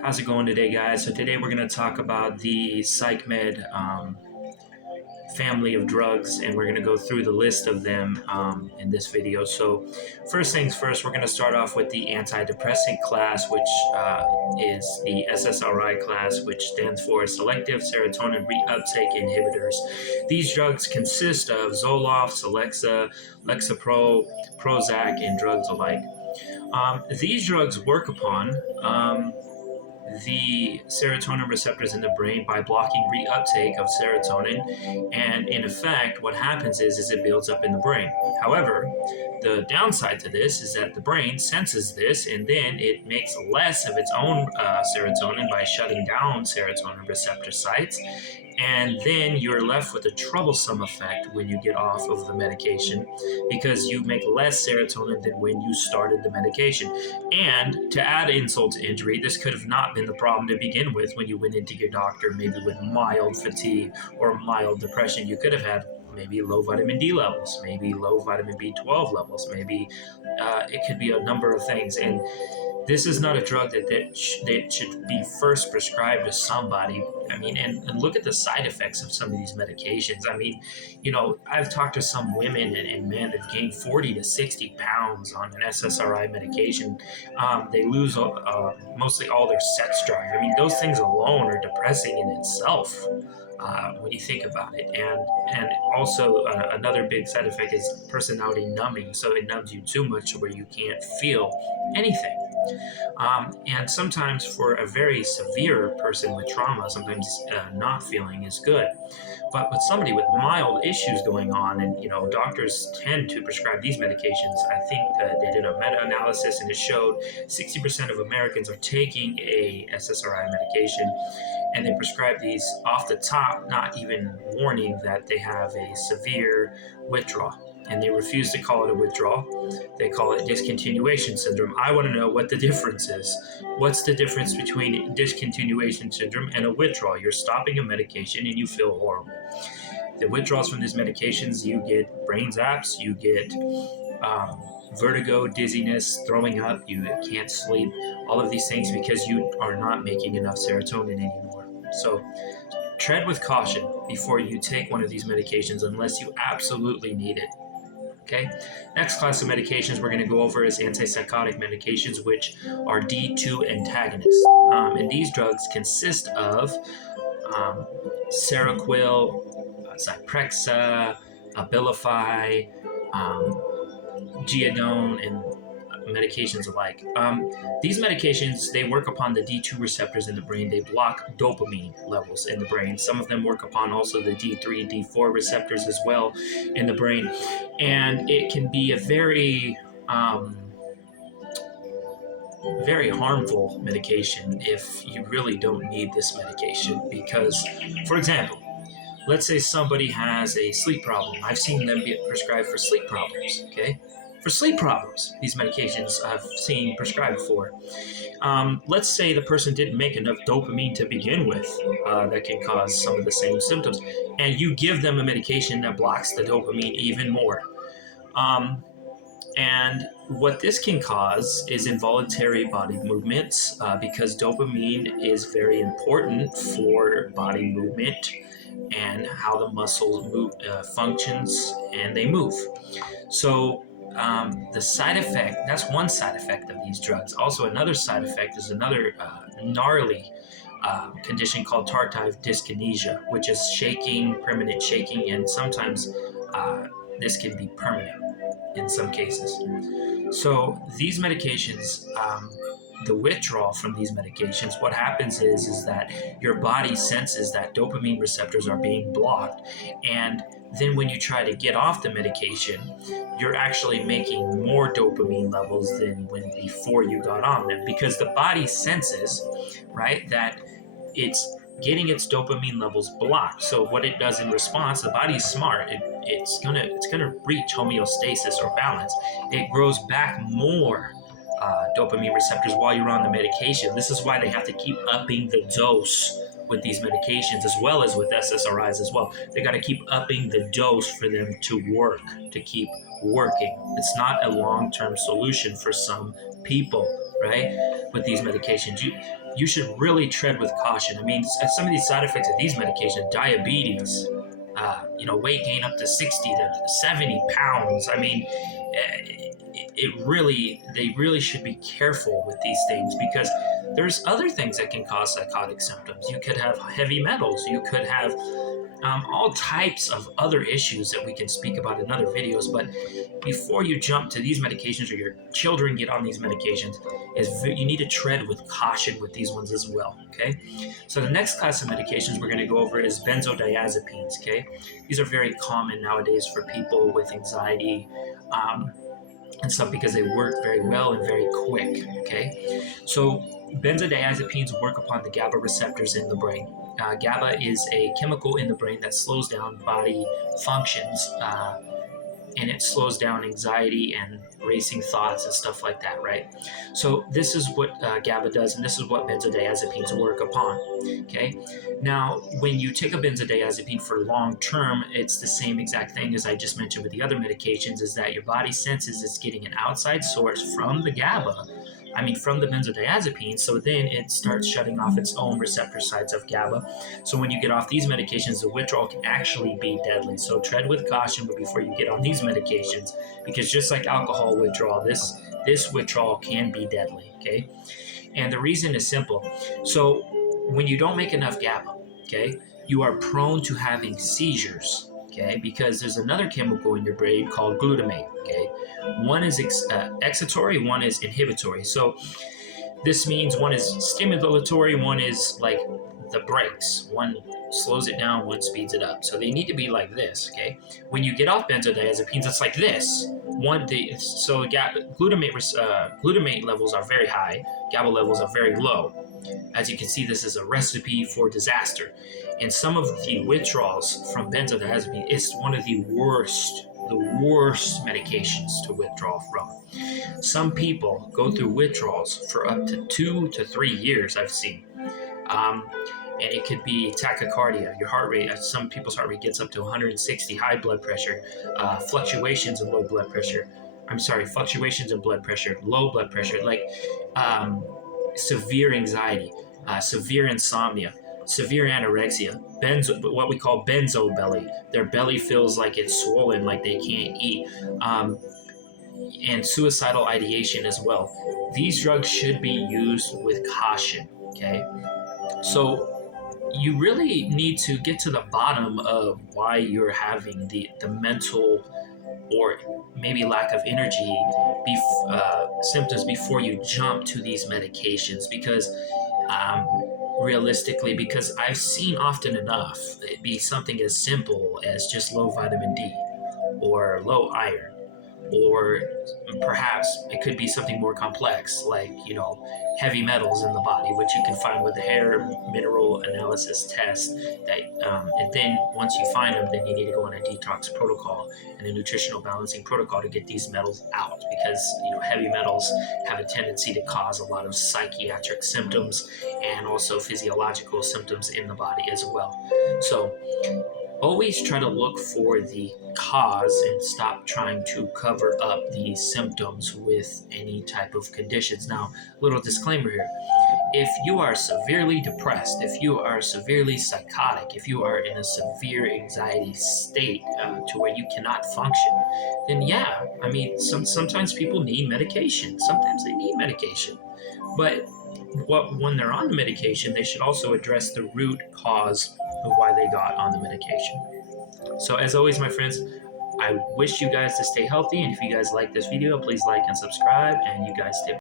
How's it going today, guys? So today we're going to talk about the psych med family of drugs, and we're going to go through the list of them in this video. So first things first, we're going to start off with the antidepressant class, which is the SSRI class, which stands for selective serotonin reuptake inhibitors. These drugs consist of Zoloft, Celexa, Lexapro, Prozac, and drugs alike. These drugs work upon the serotonin receptors in the brain by blocking reuptake of serotonin, and in effect what happens is it builds up in the brain. However, the downside to this is that the brain senses this and then it makes less of its own serotonin by shutting down serotonin receptor sites, and then you're left with a troublesome effect when you get off of the medication because you make less serotonin than when you started the medication. And to add insult to injury, this could have not been the problem to begin with when you went into your doctor, maybe with mild fatigue or mild depression. You could have had maybe low vitamin D levels, maybe low vitamin B12 levels, maybe it could be a number of things. And this is not a drug that should be first prescribed to somebody. I mean, and look at the side effects of some of these medications. I mean, I've talked to some women and men that have gained 40 to 60 pounds on an SSRI medication. They lose mostly all their sex drive. I mean, those things alone are depressing in itself. When you think about it, and also another big side effect is personality numbing. So it numbs you too much where you can't feel anything. And sometimes for a very severe person with trauma, sometimes not feeling is good. But with somebody with mild issues going on, and doctors tend to prescribe these medications. I think they did a meta-analysis and it showed 60% of Americans are taking a SSRI medication, and they prescribe these off the top, not even warning that they have a severe withdrawal. And they refuse to call it a withdrawal. They call it discontinuation syndrome. I want to know what the difference is. What's the difference between discontinuation syndrome and a withdrawal? You're stopping a medication and you feel horrible. The withdrawals from these medications, you get brain zaps, you get vertigo, dizziness, throwing up, you can't sleep, all of these things because you are not making enough serotonin anymore. So tread with caution before you take one of these medications unless you absolutely need it. Okay. Next class of medications we're going to go over is antipsychotic medications, which are D2 antagonists. And these drugs consist of Seroquel, Zyprexa, Abilify, Geodone, and medications alike. These medications, they work upon the D2 receptors in the brain. They block dopamine levels in the brain. Some of them work upon also the D3 and D4 receptors as well in the brain. And it can be a very very harmful medication if you really don't need this medication. Because, for example, let's say somebody has a sleep problem. I've seen them be prescribed for sleep problems, okay? For sleep problems, these medications I've seen prescribed for. Let's say the person didn't make enough dopamine to begin with that can cause some of the same symptoms, and you give them a medication that blocks the dopamine even more. And what this can cause is involuntary body movements because dopamine is very important for body movement and how the muscle functions and they move. So the side effect, that's one side effect of these drugs. Also, another side effect is another gnarly condition called tardive dyskinesia, which is shaking, permanent shaking, and sometimes this can be permanent in some cases. So these medications, the withdrawal from these medications, what happens is that your body senses that dopamine receptors are being blocked, and then when you try to get off the medication, you're actually making more dopamine levels than when before you got on them, because the body senses, right, that it's getting its dopamine levels blocked. So what it does in response, the body's smart. It's gonna reach homeostasis or balance. It grows back more dopamine receptors while you're on the medication. This is why they have to keep upping the dose with these medications, as well as with SSRIs as well. They got to keep upping the dose for them to work, to keep working. It's not a long-term solution for some people, right? With these medications, you should really tread with caution. I mean, some of these side effects of these medications, diabetes, weight gain up to 60 to 70 pounds. I mean, they really should be careful with these things, because there's other things that can cause psychotic symptoms. You could have heavy metals. You could have all types of other issues that we can speak about in other videos. But before you jump to these medications, or your children get on these medications, you need to tread with caution with these ones as well. Okay, so the next class of medications we're going to go over is benzodiazepines. Okay, these are very common nowadays for people with anxiety and stuff, because they work very well and very quick. Okay, so benzodiazepines work upon the GABA receptors in the brain. GABA is a chemical in the brain that slows down body functions, and it slows down anxiety and racing thoughts and stuff like that, right? So this is what GABA does, and this is what benzodiazepines work upon. Okay, now when you take a benzodiazepine for long term, it's the same exact thing as I just mentioned with the other medications, is that your body senses it's getting an outside source from the from the benzodiazepine, so then it starts shutting off its own receptor sites of GABA. So when you get off these medications, the withdrawal can actually be deadly. So tread with caution before you get on these medications, because just like alcohol withdrawal, this withdrawal can be deadly. Okay, and the reason is simple. So when you don't make enough GABA, okay, you are prone to having seizures. Okay, because there's another chemical in your brain called glutamate. Okay, one is excitatory, one is inhibitory. So this means one is stimulatory, one is like the brakes. One slows it down, one speeds it up. So they need to be like this. Okay, when you get off benzodiazepines, it's like this. Glutamate levels are very high, GABA levels are very low. As you can see, this is a recipe for disaster. And some of the withdrawals from benzodiazepine is one of the worst medications to withdraw from. Some people go through withdrawals for up to 2 to 3 years, I've seen. And it could be tachycardia, your heart rate. Some people's heart rate gets up to 160, high blood pressure, fluctuations in blood pressure, low blood pressure, like severe anxiety, severe insomnia, severe anorexia, what we call benzo belly. Their belly feels like it's swollen, like they can't eat, and suicidal ideation as well. These drugs should be used with caution. Okay, so you really need to get to the bottom of why you're having the mental or maybe lack of energy symptoms before you jump to these medications, because realistically, because I've seen often enough it be something as simple as just low vitamin D or low iron, or perhaps it could be something more complex, like heavy metals in the body, which you can find with the hair mineral analysis test. And then once you find them, then you need to go on a detox protocol and a nutritional balancing protocol to get these metals out, because heavy metals have a tendency to cause a lot of psychiatric symptoms and also physiological symptoms in the body as well. So always try to look for the cause and stop trying to cover up the symptoms with any type of conditions. Now, little disclaimer here. If you are severely depressed, if you are severely psychotic, if you are in a severe anxiety state to where you cannot function, then yeah, sometimes people need medication. Sometimes they need medication. But when they're on the medication, they should also address the root cause of why they got on the medication. So as always, my friends, I wish you guys to stay healthy, and if you guys like this video, please like and subscribe, and you guys stay